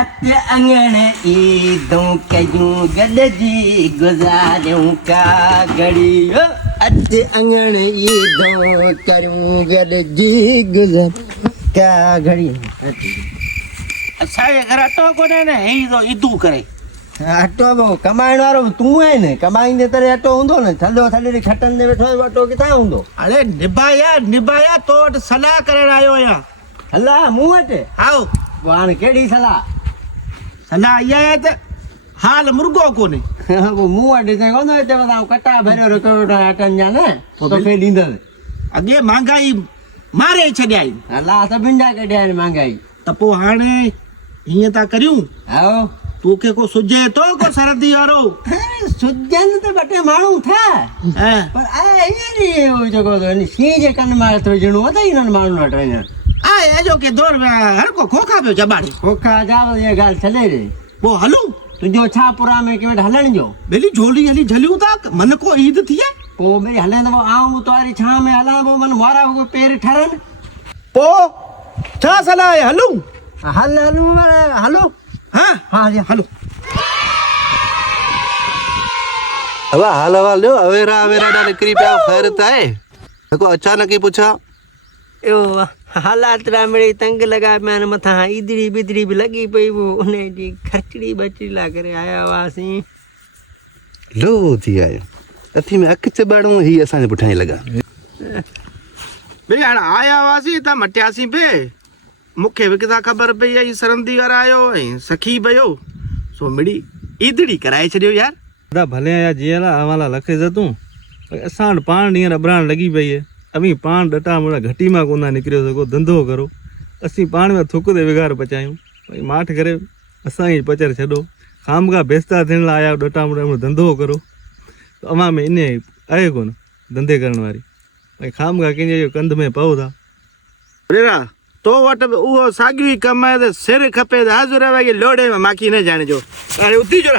अत्य अंगण ईदों कयूं गडजी गुजारूं का घड़ी अत्य अंगण ईदों करूं गडजी गुजार का घड़ी सारे घर अटो कोने ने ही तो ईदू करे अटो वो कमाइण वारो तू है ने कमाईंदे तरे अटो हुंदो ने थल्लो थल्ले खटन दे वेठो अटो किथा हुंदो अरे निभाया तो वटि सलाह करण आयो या हला मूं वटि आओ हाणे कहिड़ी सलाह सलाह इहा आहे त हाल मुर्गो कोने वो मूं वटि चए कोन हिते वञा कटा भरियो रखो अटन जा न तोखे ॾींदसि अॻे महांगाई मारे छॾियाई हला सभिनि जा कढिया आहिनि महांगाई त पोइ हाणे हीअं था करियूं आओ तोखे को सुझे तो को सरदी वारो सुजन त ॿ टे माण्हू था पर आहे हीअं नी जेको शींहं जे कन में हथ विझणो आहे त हिननि माण्हुनि वटि वञणु आहे अॼो के दौर में हर को खोखा पियो चबाड़े खोखा जाव इहा ॻाल्हि छॾे ॾे पोइ हलूं तुंहिंजो छा पुरा में कंहिं वटि हलण जो बेली झोली हली झलियूं था मन को ईद थिए पोइ भई हले त पोइ आऊं तुंहिंजी छां में हलां पोइ मन वारा पेर ठरनि पोइ छा सलाह आहे हलूं हलो हाँ हाँ हलो अब हाल हवाल ॾियो अवेरा ॾा निकिरी पिया ख़ैर त आहे जेको अचानक ई पुछां यो हालात मिड़ई तंग लॻा पिया आहिनि मथां ईदड़ी बिदड़ी बि लॻी पई पोइ उन जी खर्चड़ी बचड़ी लाइ करे आया हुआसीं लो थी आयो अथी में अखि चॿाड़ूं ही असांजे पुठियां ई लॻा भई हाणे आया हुआसीं त मटियासीं पिए मूंखे बि किथां ख़बर पई आई सरंदी वारा आयो ऐं सखी पियो सो मिड़ी ईदड़ी कराए छॾियो यार दादा भले आया जीअं ला हवाला लखे जतूं असां वटि पाण ॾींहं अबराण लॻी पई आहे अमी पाण डटा मुड़ा घटी मां कोन निकिरियो सघो धंधो करो असीं पाण में थुक ते विगार पचायूं भई माठ करे असांजी पचर छॾो खामगा बेस्ता थियण लाइ आया डटा मुड़ा धंधो करो अवां में इन आहे कोन धंधे करण वारी भई खामगा कंहिंजे कंध में पओ था प्रेरा तो वटि बि उहो साॻियो ई कमु आहे त सिर खपे त हाज़ुर वॻे लोड़े में माखी न ॼाणिजो हाणे उथी जो